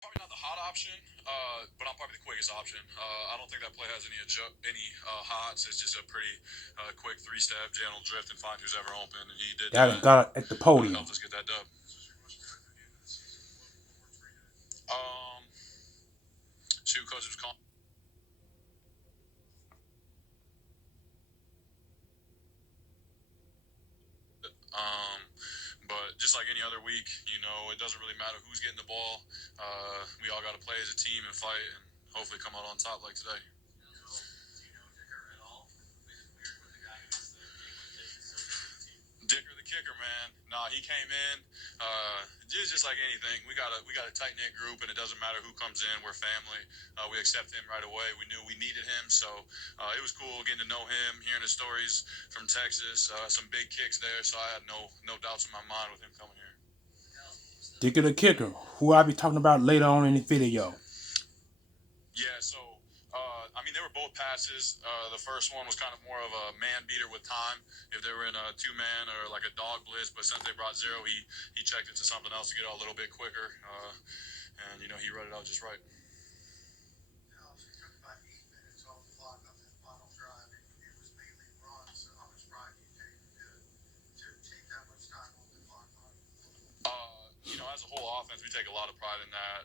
Probably not the hot option, but I'm probably the quickest option. I don't think that play has any hots. It's just a pretty quick three-step, gentle drift and find who's ever open, and he did That that. got at the podium. Helped us get that dub. Um, shoot, coach was calling. Um, but just like any other week, it doesn't really matter who's getting the ball. We all got to play as a team and fight, and hopefully come out on top like today. Dicker the kicker, man. Nah, he came in. Just like anything, we got a tight knit group, and it doesn't matter who comes in. We're family. We accept him right away. We knew we needed him, so it was cool getting to know him, hearing his stories from Texas. Some big kicks there, so I had no doubts in my mind with him coming here. Dicker the kicker, who I'll be talking about later on in the video. Yeah, so they were both passes. The first one was kind of more of a man beater with time. If they were in a two-man or like a dog blitz, but since they brought zero, he checked it to something else to get it a little bit quicker, and he read it out just right. As a whole offense, we take a lot of pride in that.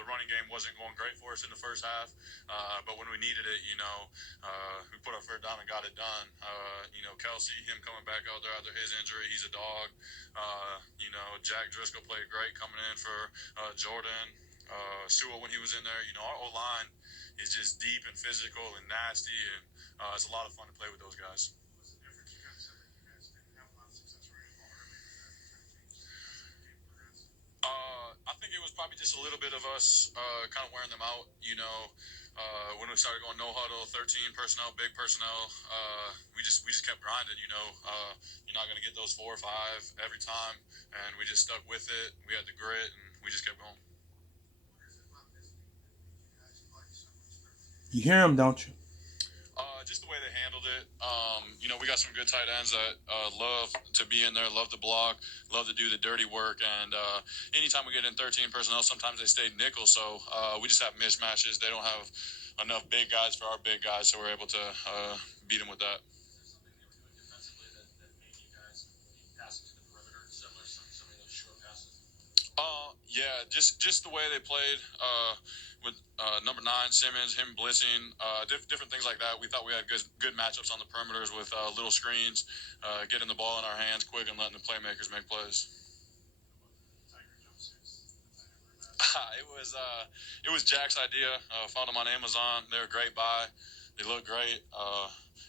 The running game wasn't going great for us in the first half, but when we needed it, we put our foot down and got it done. Kelsey, him coming back out there after his injury, he's a dog. Jack Driscoll played great coming in for Jordan. Sewell, when he was in there, our O-line is just deep and physical and nasty, and it's a lot of fun to play with those guys. I think it was probably just a little bit of us kind of wearing them out. When we started going no huddle, 13 personnel, big personnel, we just kept grinding. You're not going to get those 4 or 5 every time, and we just stuck with it. We had the grit, and we just kept going. You hear him, don't you? Just the way they handled it. We got some good tight ends that love to be in there, love to block, love to do the dirty work. And anytime we get in 13 personnel, sometimes they stay nickel. So we just have mismatches. They don't have enough big guys for our big guys, so we're able to beat them with that. Yeah, just the way they played with number 9 Simmons, him blitzing, different things like that. We thought we had good matchups on the perimeters with little screens, getting the ball in our hands quick and letting the playmakers make plays. It was Jack's idea. Found them on Amazon. They're a great buy. They look great.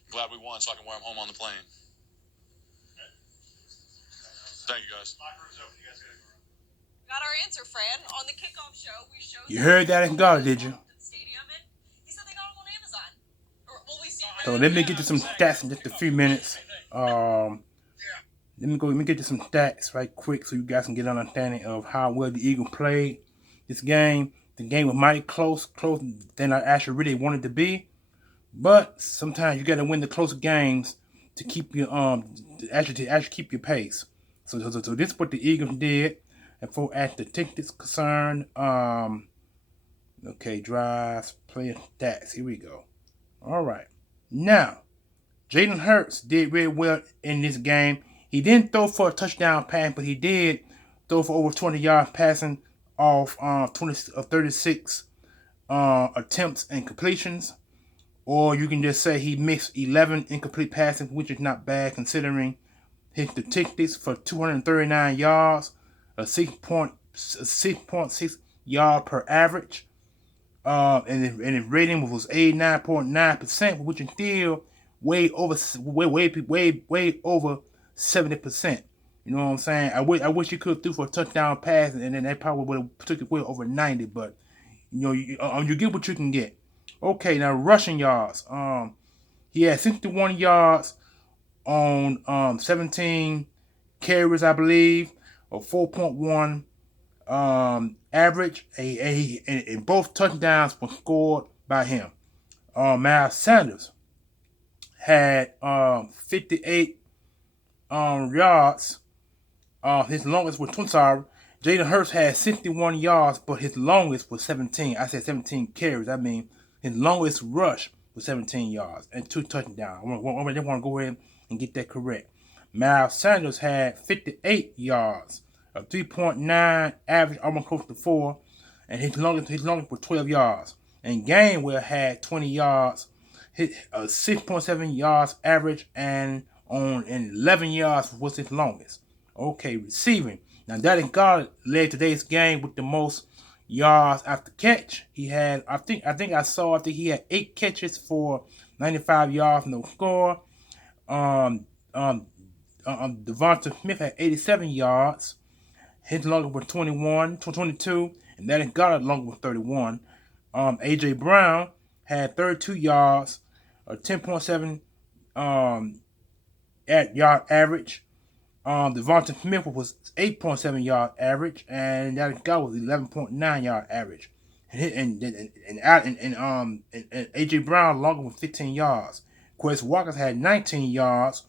Glad we won, so I can wear them home on the plane. Thank you, guys. Got our answer, Fran. On the kickoff show, we showed. You heard that in God, did you? Stadium, and he said they got them on Amazon. Will we see? So let me get you some stats in just a few minutes. Let me get you some stats right quick so you guys can get an understanding of how well the Eagles played this game. The game was mighty closer than I actually really wanted to be. But sometimes you gotta win the close games to keep your actually keep your pace. So this is what the Eagles did. And for as the tickets concerned, okay, drives, player stats. Here we go. All right. Now, Jalen Hurts did really well in this game. He didn't throw for a touchdown pass, but he did throw for over 20 yards passing off 36 attempts and completions. Or you can just say he missed 11 incomplete passes, which is not bad considering his statistics for 239 yards, a 6.6 yard per average. And his rating was 89.9%, which is still way over 70%. You know what I'm saying? I wish he could have threw for a touchdown pass, and then that probably would have took it way over 90. But you get what you can get. Okay, now rushing yards. He had 61 yards on 17 carries, I believe, or 4.1 average. And both touchdowns were scored by him. Miles Sanders had 58 yards. His longest was 20. Jalen Hurts had 61 yards, but his longest was 17. I said 17 carries. I mean, his longest rush was 17 yards and 2 touchdowns. I want to go ahead and get that correct. Miles Sanders had 58 yards, a 3.9 average, almost close to 4, and his longest was 12 yards. And Gainwell had 20 yards, hit 6.7 yards average, and 11 yards was his longest. Okay, receiving. Now, Dallas Goedert led today's game with the most yards after catch. He had, I think he had 8 catches for 95 yards, no score. Devonta Smith had 87 yards. His longest was 22, and Dallas Goedert longest was 31. AJ Brown had 32 yards, a 10.7 yard average. Devonta Smith was 8.7 yard average, and that guy was 11.9 yard average. And AJ Brown longer with 15 yards. Quez Watkins had 19 yards.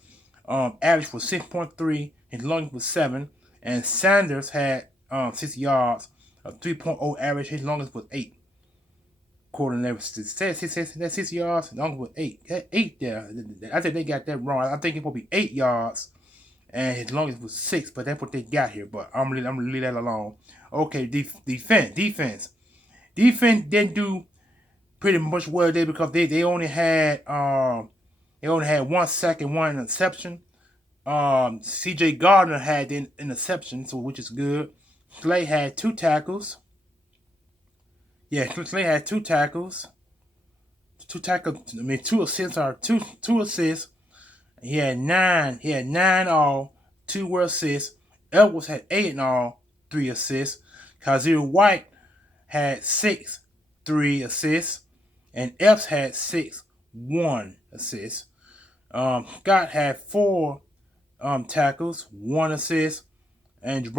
Average was 6.3. His longest was 7. And Sanders had 6 yards, a 3.0 average. His longest was 8. According to that 6 yards, longest was 8. 8 there. I think they got that wrong. I think it will be 8 yards. And his longest was 6, but that's what they got here. But I'm gonna leave that alone. Okay, defense didn't do pretty much well there because they only had 1 sack and 1 interception. C.J. Gardner had the interception, so which is good. Slay had 2 tackles. Yeah, Slay had 2 tackles. 2 tackles. I mean, 2 assists are 2 assists. He had 9. He had 9 all, 2 were assists. Edwards had 8 in all, 3 assists. Kazir White had 6, 3 assists. And Epps had 6, 1 assist. Scott had 4 tackles, 1 assist. And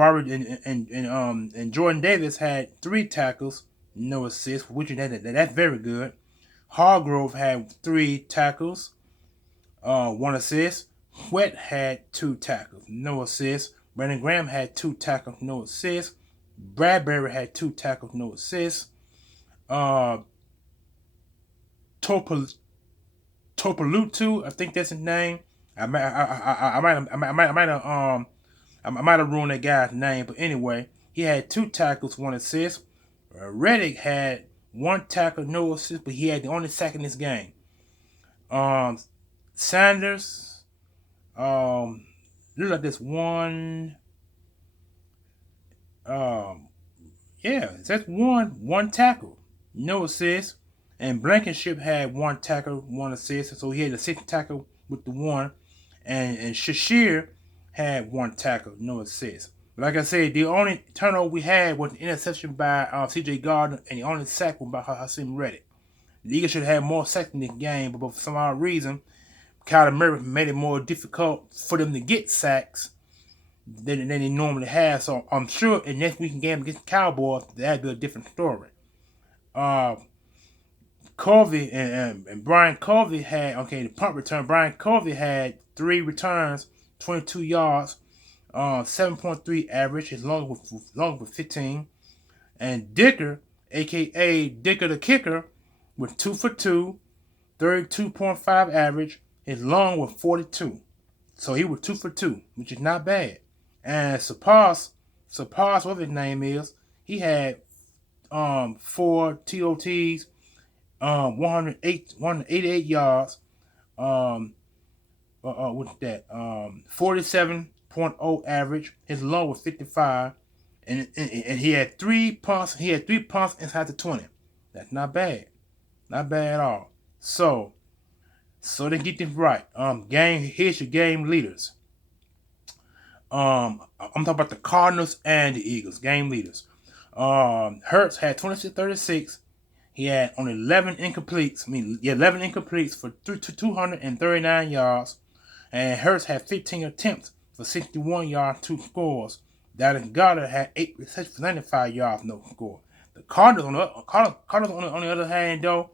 Jordan Davis had 3 tackles, no assists, which that's very good. Hargrove had 3 tackles, 1 assist. Sweat had 2 tackles, no assists. Brandon Graham had 2 tackles, no assists. Bradbury had 2 tackles, no assists. Topolutu, I think that's his name. I might have ruined that guy's name, but anyway, he had 2 tackles, 1 assist. Reddick had 1 tackle, no assist, but he had the only sack in this game. Sanders, look like this one. That's one tackle, no assist. And Blankenship had 1 tackle, 1 assist, so he had a 6th tackle with the 1. And Shashir had 1 tackle, no assist. Like I said, the only turnover we had was the interception by C.J. Gardner, and the only sack was by Haasim Reddick. The Eagles should have had more sacks in this game, but for some odd reason, Kyler Murray made it more difficult for them to get sacks than they normally have. So I'm sure in next week's game against the Cowboys, that'd be a different story. Covey and Brian Covey had, the punt return. Brian Covey had 3 returns, 22 yards, 7.3 average. His longest was 15. And Dicker, a.k.a. Dicker the Kicker, with 2 for 2, 32.5 average. His long was 42. So he was 2 for 2, which is not bad. And Sapas, what his name is, he had 4 TOTs, 188 yards. What's that? 47.0 average. His long was 55. And he had 3 punts. He had 3 punts inside the 20. That's not bad. Not bad at all. So they get this right. Here's your game leaders. I'm talking about the Cardinals and the Eagles. Game leaders. Hurts had 26-36. He had only 11 incompletes. 11 incompletes for 239 yards. And Hurts had 15 attempts for 61 yards, 2 scores. Dallas Goedert had 8 receptions for 95 yards, no score. The Cardinals on the other hand, though,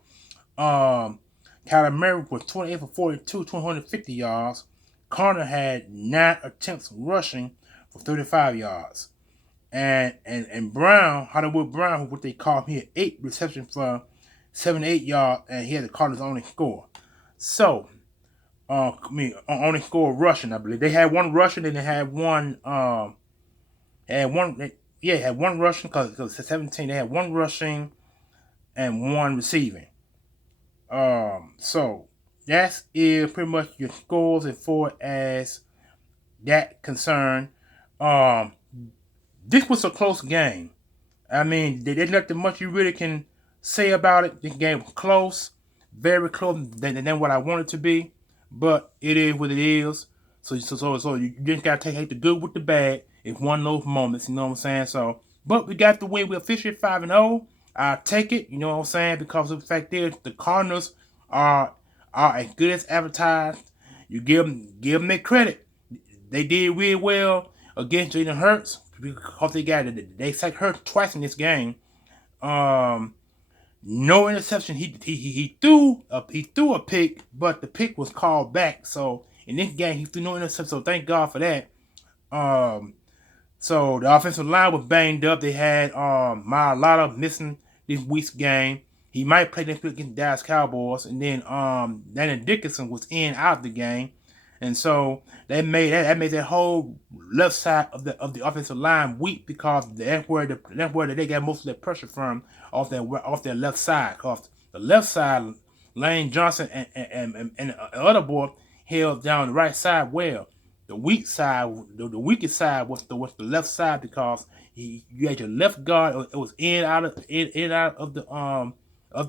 Kyler Murray was 28 for 42, 250 yards. Connor had 9 attempts rushing for 35 yards. and Brown, Hollywood Brown, what they call him, he had 8 receptions for 78 yards, and he had the Cardinals only score. So, only score rushing, I believe. They had one rushing, and they had one, had one, yeah, had one rushing because 17. They had one rushing and one receiving. So that's is pretty much your scores as far as that concern. Um, this was a close game. I mean, there's nothing much you really can say about it. This game was close, very close than what I want it to be, but it is what it is. So you just gotta take the good with the bad. It's one of those moments, you know what I'm saying? So, but we got the win. We're officially 5-0. I'll take it, you know what I'm saying? Because of the fact is the Cardinals are as good as advertised. You give them their credit. They did really well against Jalen Hurts because they sacked Hurts twice in this game. Um, no interception. He threw a pick, but the pick was called back. So in this game, he threw no interception. So thank God for that. Um, so the offensive line was banged up. They had Mailata missing this week's game. He might play next week against the Dallas Cowboys, and then Daniel Dickinson was out of the game, and so that made that whole left side of the offensive line weak because that's where they got most of their pressure from off their left side. Because the left side, Lane Johnson and the other boy held down the right side well. The weak side, the weakest side was the left side because you had your left guard. It was in out of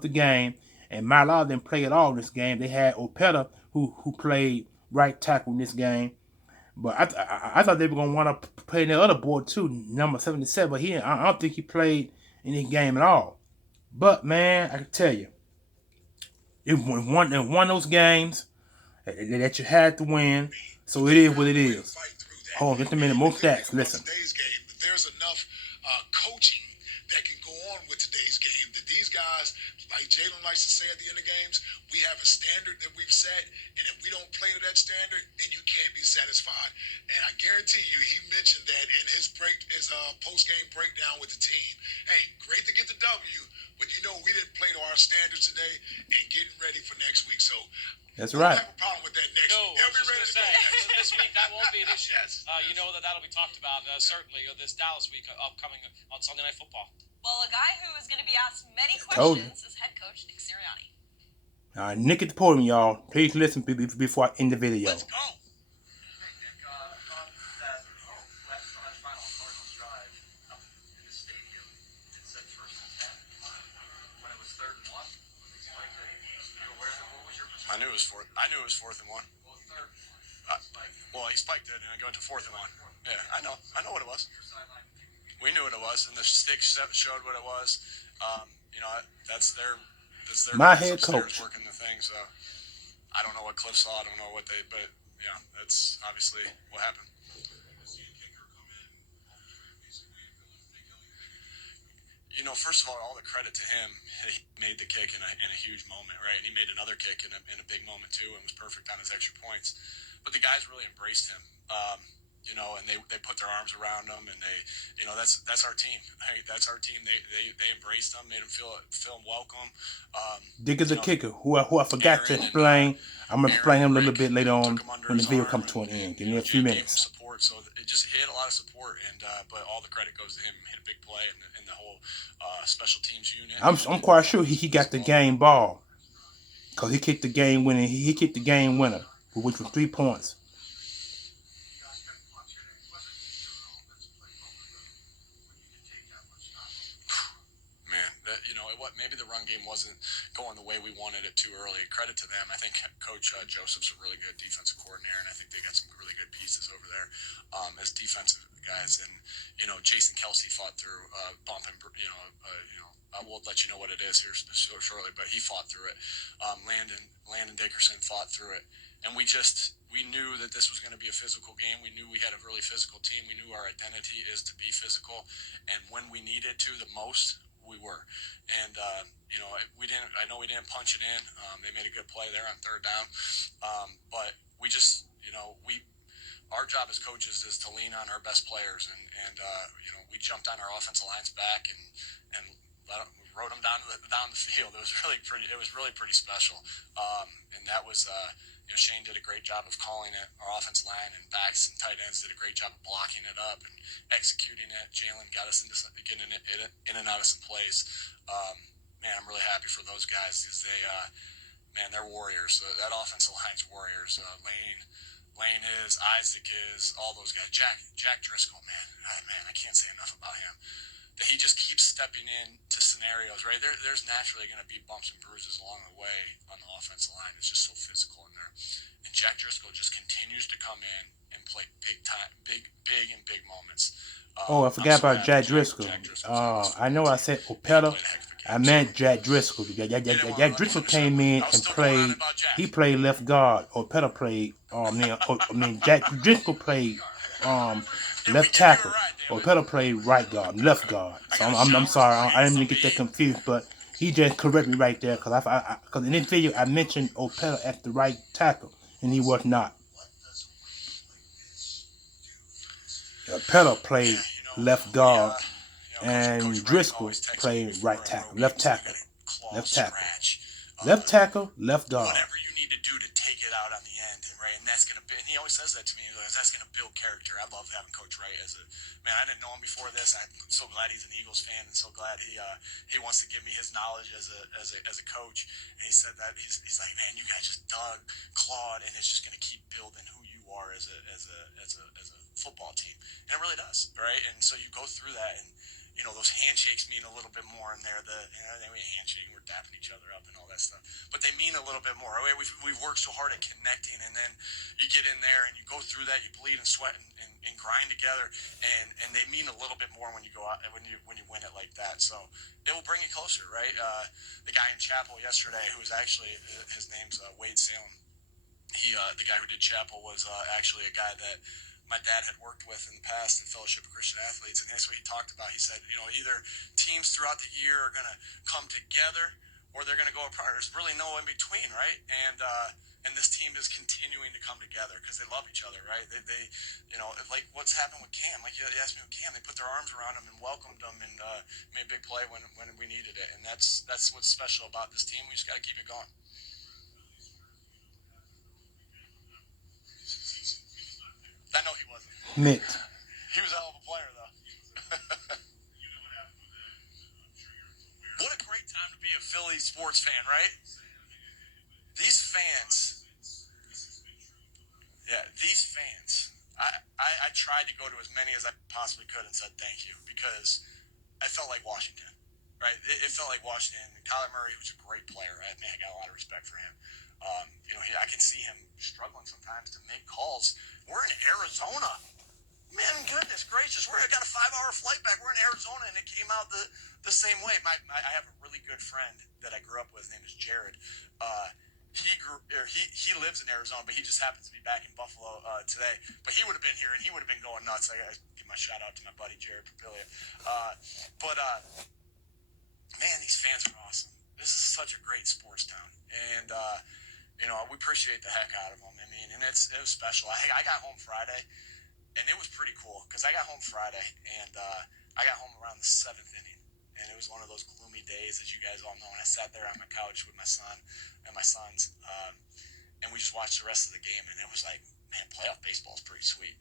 the game, and Mailata didn't play at all in this game. They had Opeta who played right tackle in this game, but I thought they were gonna want to play the other boy too, number 77. But I don't think he played in this game at all. But man, I can tell you, it was one of those games that you had to win. So it is what it is. Hold on just a minute. More stats. Listen. Today's game, but there's enough coaching that can go on with today's game that these guys, like Jalen likes to say at the end of games, we have a standard that we've set, and if we don't play to that standard, then you can't be satisfied. And I guarantee you, he mentioned that in his post-game breakdown with the team. Hey, great to get the W, but we didn't play to our standards today, and getting ready for next week. So that's right. I don't have a problem with that next week. They'll be ready to go. This week, that won't be an issue. Yes. That'll be talked about, certainly, this Dallas week upcoming on Sunday Night Football. Well, a guy who is going to be asked many questions is head coach Nick Sirianni. Nick at the podium, y'all. Please listen before I end the video. Let's go. I knew it was fourth and one. Well, he spiked it and it went to 4th and 1. Yeah, I know what it was. We knew what it was, and the stick showed what it was. That's their my head coach working the thing. So I don't know what Cliff saw. I don't know but that's obviously what happened. First of all the credit to him. He made the kick in a huge moment, right? And he made another kick in a big moment too, and was perfect on his extra points. But the guys really embraced him, and they put their arms around him, and that's our team. Right? That's our team. They embraced him, made him feel welcome. Dick is a kicker who I forgot to explain. I'm gonna explain him a little bit later on when the video comes to an end. Give me a few minutes. Support, so it just hit a lot of support, and but all the credit goes to him. He hit a big play in the whole special teams unit. I'm quite sure he got the game ball because he kicked the game winning. He kicked the game winner, which was 3 points. Maybe the run game wasn't going the way we wanted it too early. Credit to them. I think Coach Joseph's a really good defensive coordinator, and I think they got some really good pieces over there as defensive guys. And Jason Kelsey fought through bumping. We'll let you know what it is here so shortly, but he fought through it. Landon Dickerson fought through it, and we knew that this was going to be a physical game. We knew we had a really physical team. We knew our identity is to be physical, and when we needed to the most, we were. And we didn't. I know we didn't punch it in. They made a good play there on 3rd down, but we just our job as coaches is to lean on our best players, and we jumped on our offensive line's back and rode them down the field. It was really pretty special, and that was. Shane did a great job of calling it. Our offensive line and backs and tight ends did a great job of blocking it up and executing it. Jalen got us into getting it in and out of some plays. Man, I'm really happy for those guys because they're warriors. That offensive line's warriors. Lane is, Isaac is, all those guys. Jack Driscoll, man, I can't say enough about him. That he just keeps stepping into scenarios, right? There's naturally going to be bumps and bruises along the way on the offensive line. It's just so physical in there. And Jack Driscoll just continues to come in and play big moments. I forgot about Jack Driscoll. I know I said Opeta. I meant Jack Driscoll. Jack Driscoll came in and played. He played left guard. Opeta played. Jack Driscoll played left tackle. Opeta played right guard, left guard. So I'm sorry, I didn't even get that confused, but he just corrected me right there because in this video I mentioned Opeta at the right tackle and he was not. Opeta played left guard and Driscoll played right tackle, left tackle, left guard. Whatever you need to do to take it out on the end, right? And that's gonna be. And he always says that to me. He goes, "That's gonna build character." I love having Coach Wright as a man. I didn't know him before this. I'm so glad he's an Eagles fan, and so glad he wants to give me his knowledge as a coach. And he said that he's like, "Man, you guys just dug, clawed, and it's just gonna keep building who you are as a football team." And it really does, right? And so you go through that and. Those handshakes mean a little bit more in there. Then we handshake and we're dapping each other up and all that stuff. But they mean a little bit more. Right? We've worked so hard at connecting, and then you get in there and you go through that. You bleed and sweat and grind together, and they mean a little bit more when you go out when you win it like that. So it will bring you closer, right? The guy in Chapel yesterday, who was actually his name's Wade Salem. The guy who did Chapel was actually a guy that my dad had worked with in the past in Fellowship of Christian Athletes, and that's what he talked about. He said, either teams throughout the year are going to come together or they're going to go apart. There's really no in between, right? And this team is continuing to come together because they love each other, right? They like what's happened with Cam. Like you asked me with Cam, they put their arms around him and welcomed him and made a big play when we needed it. And that's what's special about this team. We just got to keep it going. I know he wasn't. Mitt. He was a hell of a player, though. What a great time to be a Philly sports fan, right? These fans. I tried to go to as many as I possibly could and said thank you because I felt like Washington, right? It felt like Washington. Kyler Murray, who's a great player, I got a lot of respect for him. I can see him struggling sometimes to make calls. We're in Arizona. Man, goodness gracious. I got a 5-hour flight back. We're in Arizona, and it came out the same way. I have a really good friend that I grew up with. His name is Jared. He lives in Arizona, but he just happens to be back in Buffalo today. But he would have been here, and he would have been going nuts. I got to give my shout out to my buddy, Jared Papilia. Man, these fans are awesome. This is such a great sports town. And, we appreciate the heck out of them. I mean, and it was special. I got home Friday, and it was pretty cool because I got home Friday, and I got home around the 7th inning. And it was one of those gloomy days, as you guys all know. And I sat there on my couch with my son and my sons, and we just watched the rest of the game. And it was like, man, playoff baseball is pretty sweet.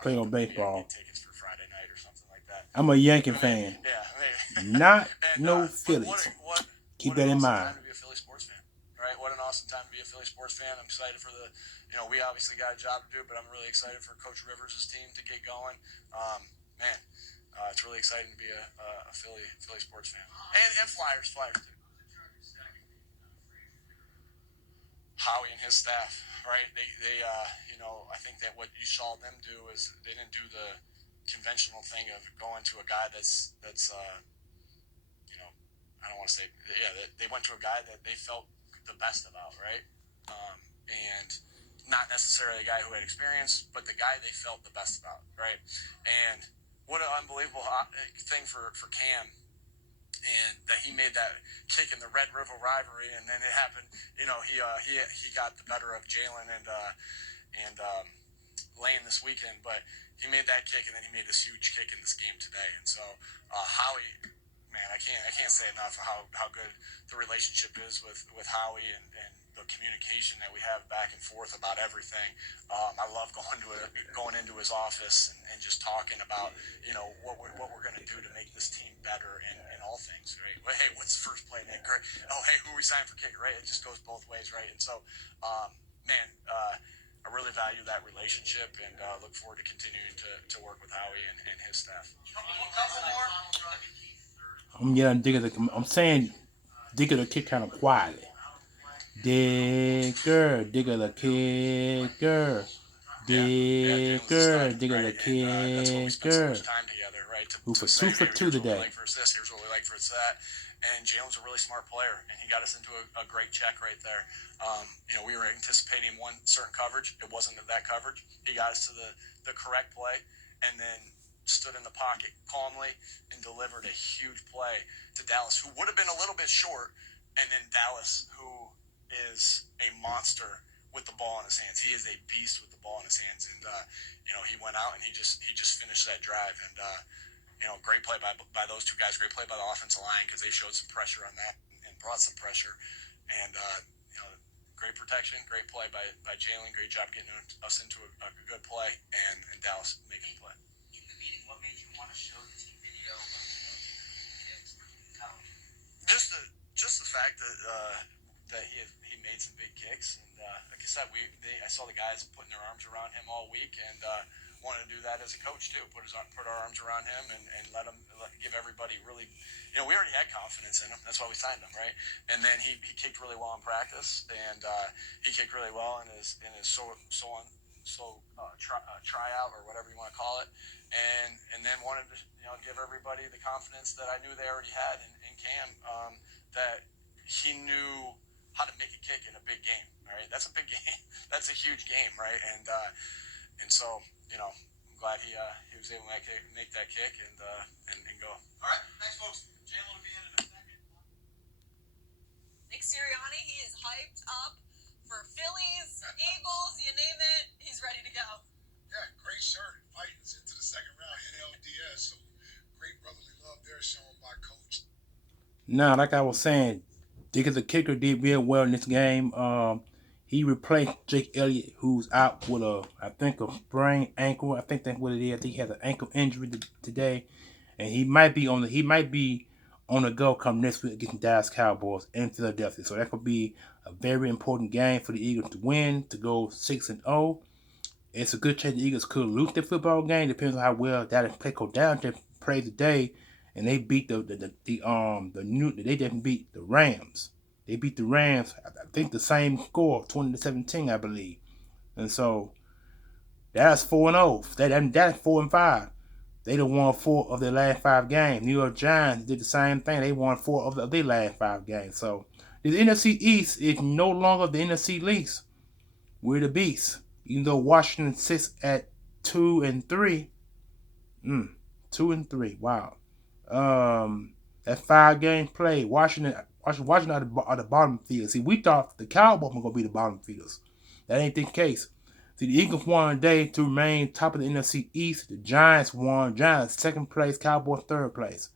Playoff baseball. Get tickets for Friday night or something like that. I'm a Yankee fan. Yeah, maybe. Not no Phillies. Keep that in mind. What an awesome time to be a Philly sports fan, right? What an awesome time to be a Philly sports fan. I'm excited for we obviously got a job to do, but I'm really excited for Coach Rivers' team to get going. It's really exciting to be a Philly sports fan. And Flyers too. Howie and his staff, right? They I think that what you saw them do is they didn't do the conventional thing of going to a guy that's I don't want to say, they went to a guy that they felt the best about, right? And not necessarily a guy who had experience, but the guy they felt the best about, right? And what an unbelievable thing for Cam, and that he made that kick in the Red River rivalry, and then it happened. He got the better of Jalen and lane this weekend, but he made that kick, and then he made this huge kick in this game today. And so Howie, man, I can't say enough how good the relationship is with Howie and the communication that we have back and forth about everything. I love going into his office and just talking about what we're going to do to make this team better in all things, right? But hey, what's the first play, Nick? Great. Oh, hey, who are we signing for kicker, right? It just goes both ways, right? And so, man. I really value that relationship and look forward to continuing to work with Howie and his staff. I'm yelling I'm saying Digger the kick kind of quietly. Digger the kicker. Digger the kicker. That's when we spent so much time together, right? Who for 2 for 2 today. Here's what we like for that. And Jalen's a really smart player, and he got us into a great check right there. We were anticipating one certain coverage. It wasn't that coverage. He got us to the correct play, and then stood in the pocket calmly and delivered a huge play to Dallas, who would have been a little bit short, and then Dallas, who is a monster with the ball in his hands. He is a beast with the ball in his hands, and he went out and he just finished that drive, and great play by those two guys. Great play by the offensive line because they showed some pressure on that and brought some pressure, and great protection, great play by Jalen. Great job getting us into a good play, and Dallas making a play. In the meeting, what made you want to show the team video of Just the fact that he made some big kicks, and like I said, I saw the guys putting their arms around him all week, and wanted to do that as a coach too. Put our arms around him and give everybody really. We already had confidence in him. That's why we signed him, right? And then he kicked really well in practice, and he kicked really well in his tryout or whatever you want to call it, and then wanted to give everybody the confidence that I knew they already had in Cam, that he knew how to make a kick in a big game. All right, that's a big game. That's a huge game, right? And so I'm glad he was able to make that kick and go. All right, thanks, folks. Jalen will be in a second. Nick Sirianni, he is hyped up for Phillies, Eagles, you name it, he's ready to go. Yeah, great shirt. Titans into the second round, NLDS. So great brotherly love there shown by Coach. Now, like I was saying, Digger the kicker did real well in this game. He replaced Jake Elliott, who's out with a sprained ankle. I think that's what it is. I think he has an ankle injury today, and he might be on the go come next week against the Dallas Cowboys in Philadelphia. So that could be a very important game for the Eagles to win, to go 6-0. It's a good chance the Eagles could lose the football game. Depends on how well Dallas played today, and they beat they didn't beat the Rams. They beat the Rams, I think the same score, 20-17, I believe. And so that's 4-0. That's 4-5. They done won 4 of their last 5 games. New York Giants did the same thing. They won 4 of their last 5 games. So the NFC East is no longer the NFC East. We're the beast. Even though Washington sits at 2-3. 2-3. Wow. That 5-game play, Washington are the bottom feeders. See, we thought the Cowboys were going to be the bottom feeders. That ain't the case. See, the Eagles won today to remain top of the NFC East. The Giants won. Giants second place, Cowboys third place.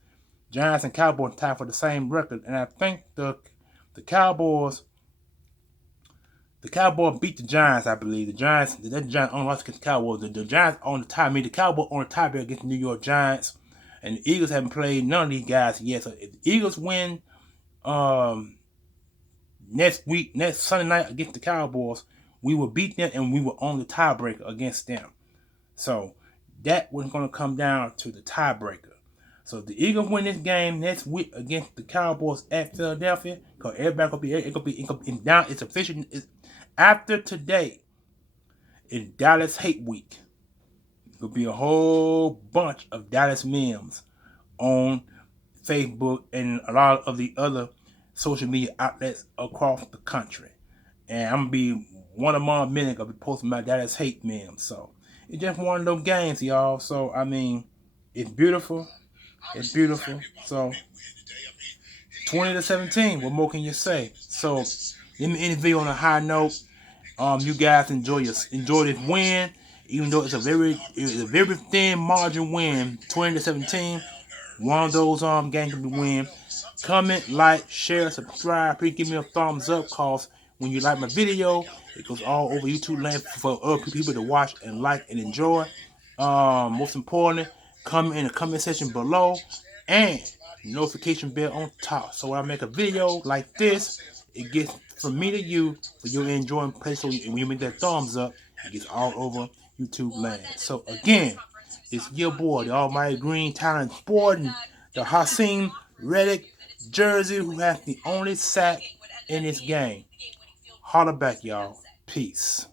Giants and Cowboys tied for the same record. And I think the Cowboys beat the Giants, I believe. The Giants only lost against the Cowboys. The Giants on the tie. The Cowboys on the tiebreak against the New York Giants. And the Eagles haven't played none of these guys yet. So if the Eagles win next Sunday night against the Cowboys, we will beat them and we will own the tiebreaker against them. So that was going to come down to the tiebreaker. So if the Eagles win this game next week against the Cowboys at Philadelphia, because everybody it could be down. It's official. After today, it's Dallas Hate Week. It could be a whole bunch of Dallas memes on Facebook and a lot of the other social media outlets across the country. And I'm going to be one among many going to be posting my Dallas hate memes. So it's just one of those games, y'all. So, I mean, it's beautiful. It's beautiful. So 20-17, what more can you say? So let me end the video on a high note. You guys enjoy this win. Even though it's a very thin margin win, 20-17. One of those games can be win. Comment, like, share, subscribe. Please give me a thumbs up, cause when you like my video, it goes all over YouTube land for other people to watch and like and enjoy. Most importantly, comment in the comment section below and notification bell on top. So when I make a video like this, it gets from me to you for your enjoying place. So when you make that thumbs up, it gets all over YouTube land. So again, it's your boy, the Almighty Green Talent Sporting, the Hassim Reddick jersey, who has the only sack in this game. Holla back, y'all. Peace.